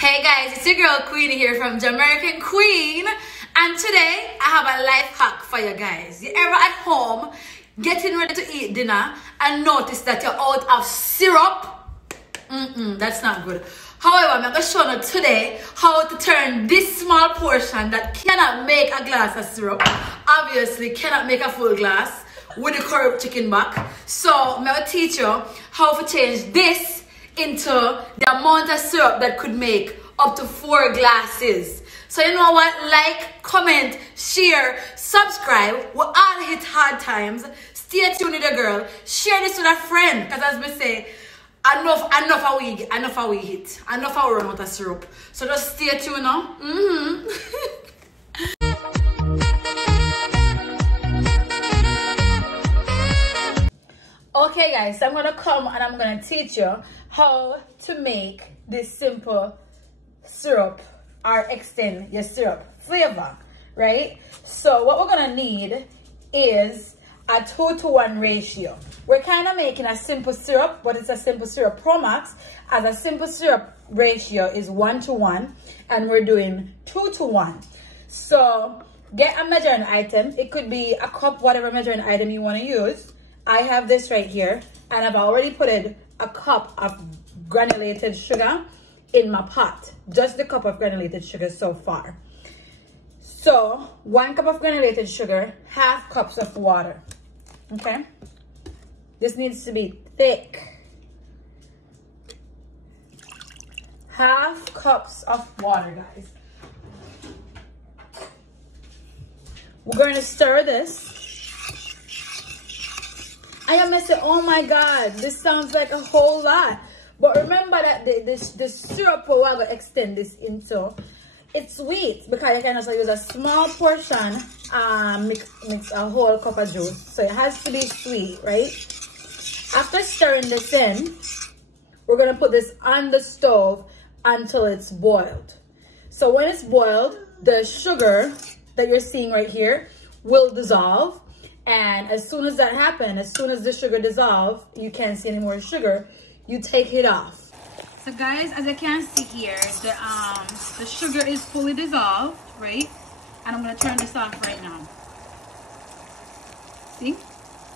Hey guys, it's your girl Queenie here from Jamaican Queen, and today I have a life hack for you guys. You ever at home getting ready to eat dinner and notice that you're out of syrup? That's not good. However, I'm going to show you today how to turn this small portion that cannot make a glass of syrup, obviously cannot make a full glass, with the curved chicken back. So I'm going to teach you how to change this into the amount of syrup that could make up to 4 glasses. So you know what? Like, comment, share, subscribe. We all hit hard times. Stay tuned with the girl. Share this with a friend. Because as we say, enough we hit. Enough we run out of syrup. So just stay tuned now. Okay guys, so I'm gonna come and I'm gonna teach you how to make this simple syrup or extend your syrup flavor, right? So what we're gonna need is a 2-to-1 ratio. We're kind of making a simple syrup, but it's a simple syrup Pro Max, as a simple syrup ratio is 1-to-1, and we're doing 2-to-1. So get a measuring item. It could be a cup, whatever measuring item you want to use. I have this right here, and I've already put a cup of granulated sugar in my pot. Just the cup of granulated sugar so far. So 1 cup of granulated sugar, 1/2 cups of water. Okay, this needs to be thick. 1/2 cups of water, guys. We're going to stir this. I am gonna say, oh my God, this sounds like a whole lot. But remember that the syrup we're going to extend this into, it's sweet, because you can also use a small portion, mix a whole cup of juice. So it has to be sweet, right? After stirring this in, we're going to put this on the stove until it's boiled. So when it's boiled, the sugar that you're seeing right here will dissolve. And as soon as that happens, as soon as the sugar dissolves, you can't see any more sugar, you take it off. So guys, as you can see here, the sugar is fully dissolved, right? And I'm going to turn this off right now. See?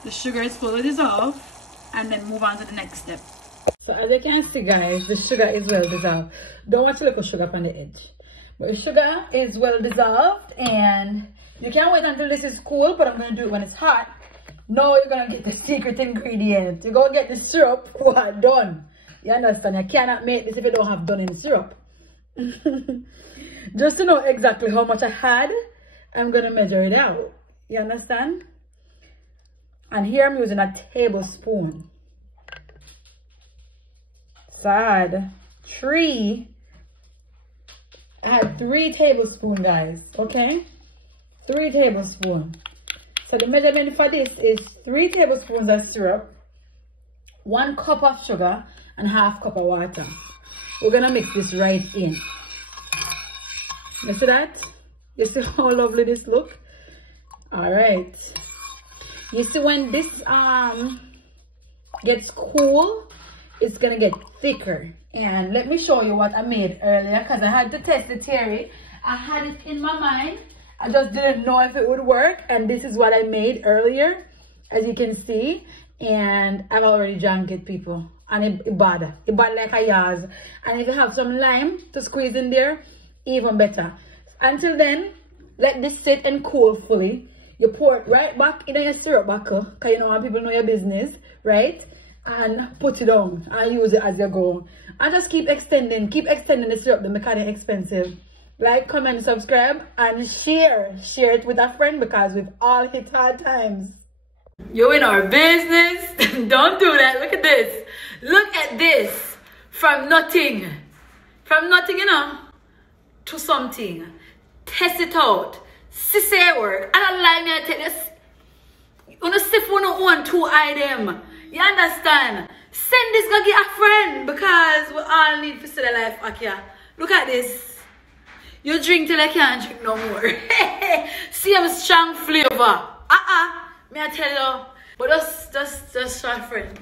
The sugar is fully dissolved, and then move on to the next step. So as you can see, guys, the sugar is well dissolved. Don't want to look at sugar up on the edge. But the sugar is well dissolved, and you can't wait until this is cool, but I'm going to do it when it's hot. Now you're going to get the secret ingredient. You're going to get the syrup done. You understand? You cannot make this if you don't have done in syrup. Just to know exactly how much I had, I'm going to measure it out. You understand? And here I'm using a tablespoon. So I had 3 tablespoons, guys. Okay? 3 tablespoons. So the measurement for this is 3 tablespoons of syrup, 1 cup of sugar, and 1/2 cup of water. We're gonna mix this right in. You see that? You see how lovely this look? All right. You see when this gets cool, it's gonna get thicker. And let me show you what I made earlier, because I had to test the theory. I had it in my mind. I just didn't know if it would work, and this is what I made earlier, as you can see, and I've already drank it, people, and it bad like a yaz. And if you have some lime to squeeze in there, even better. Until then, let this sit and cool fully. You pour it right back in your syrup buckle, because you know how people know your business, right? And put it on and use it as you go, and just keep extending the syrup to make it expensive. Like, comment, subscribe, and share it with a friend, because we've all hit hard times. You in our business? Don't do that. Look at this. Look at this. From nothing, you know, to something. Test it out. See it work. I don't like me to take this. You know, see if you don't want 2 items. You understand? Send this go get a friend, because we all need to see the life back here. Look at this. You drink till I can't drink no more. See, I'm strong flavor. Me I tell you. But just try friend.